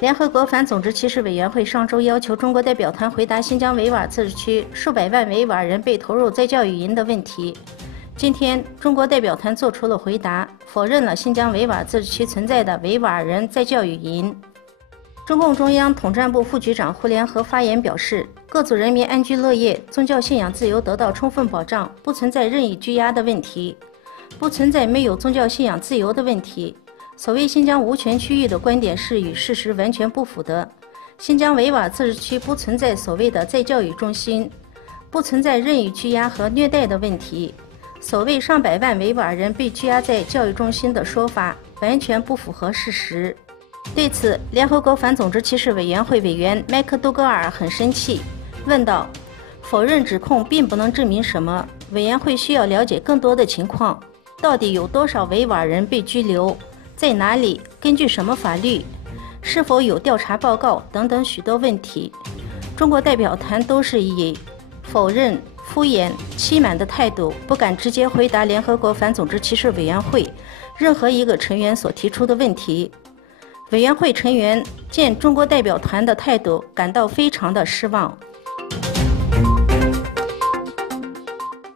联合国反种族歧视委员会上周要求中国代表团回答新疆维吾尔自治区数百万维吾尔人被投入在教育营的问题。今天，中国代表团作出了回答，否认了新疆维吾尔自治区存在的维吾尔人在教育营。中共中央统战部副局长胡联合发言表示，各族人民安居乐业，宗教信仰自由得到充分保障，不存在任意拘押的问题，不存在没有宗教信仰自由的问题。所谓新疆无权区域的观点是与事实完全不符的。新疆维吾尔自治区不存在所谓的在教育中心，不存在任意拘押和虐待的问题。所谓上百万维吾尔人被拘押在教育中心的说法完全不符合事实。对此，联合国反种族歧视委员会委员麦克杜格尔很生气，问道：否认指控并不能证明什么，委员会需要了解更多的情况，到底有多少维吾尔人被拘留，在哪里，根据什么法律，是否有调查报告等等许多问题。中国代表团都是以否认、敷衍、欺瞒的态度，不敢直接回答联合国反种族歧视委员会任何一个成员所提出的问题。委员会成员见中国代表团的态度，感到非常的失望。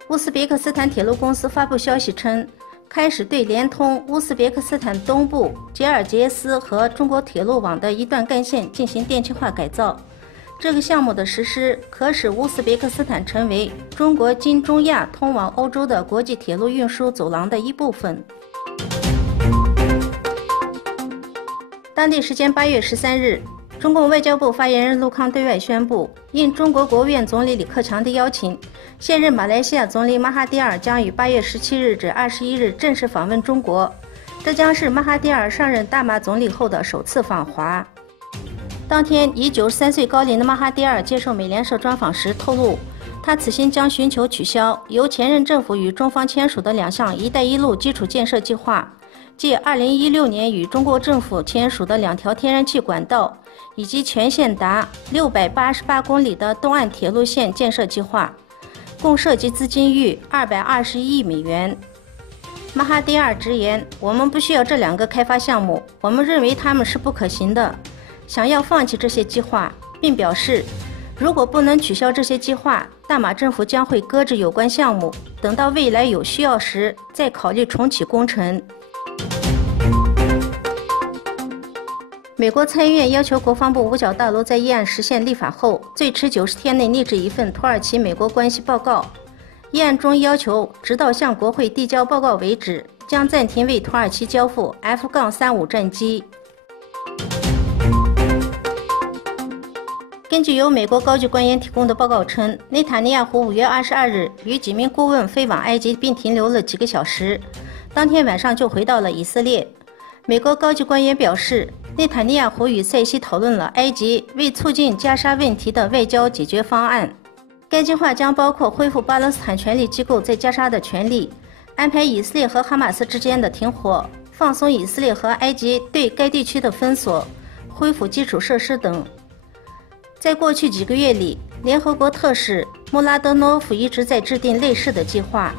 乌兹别克斯坦铁路公司发布消息称，开始对连通乌兹别克斯坦东部吉尔吉斯和中国铁路网的一段干线进行电气化改造。这个项目的实施可使乌兹别克斯坦成为中国经中亚通往欧洲的国际铁路运输走廊的一部分。当地时间8月13日，中共外交部发言人陆康对外宣布，应中国国务院总理李克强的邀请，现任马来西亚总理马哈蒂尔将于8月17日至21日正式访问中国，这将是马哈蒂尔上任大马总理后的首次访华。当天，已93岁高龄的马哈蒂尔接受美联社专访时透露，他此行将寻求取消由前任政府与中方签署的2项“一带一路”基础建设计划，即2016年与中国政府签署的2条天然气管道，以及全线达688公里的东岸铁路线建设计划，共涉及资金逾221亿美元。马哈蒂尔直言，我们不需要这2个开发项目，我们认为他们是不可行的，想要放弃这些计划，并表示，如果不能取消这些计划，大马政府将会搁置有关项目，等到未来有需要时再考虑重启工程。美国参议院要求国防部五角大楼在议案实现立法后，最迟90天内拟制一份土耳其美国关系报告。议案中要求，直到向国会递交报告为止，将暂停为土耳其交付 F-35战机。根据由美国高级官员提供的报告称，内塔尼亚胡5月22日与几名顾问飞往埃及，并停留了几个小时，当天晚上就回到了以色列。美国高级官员表示，内塔尼亚胡与塞西讨论了埃及为促进加沙问题的外交解决方案。该计划将包括恢复巴勒斯坦权力机构在加沙的权利，安排以色列和哈马斯之间的停火，放松以色列和埃及对该地区的封锁，恢复基础设施等。在过去几个月里，联合国特使穆拉德诺夫一直在制定类似的计划，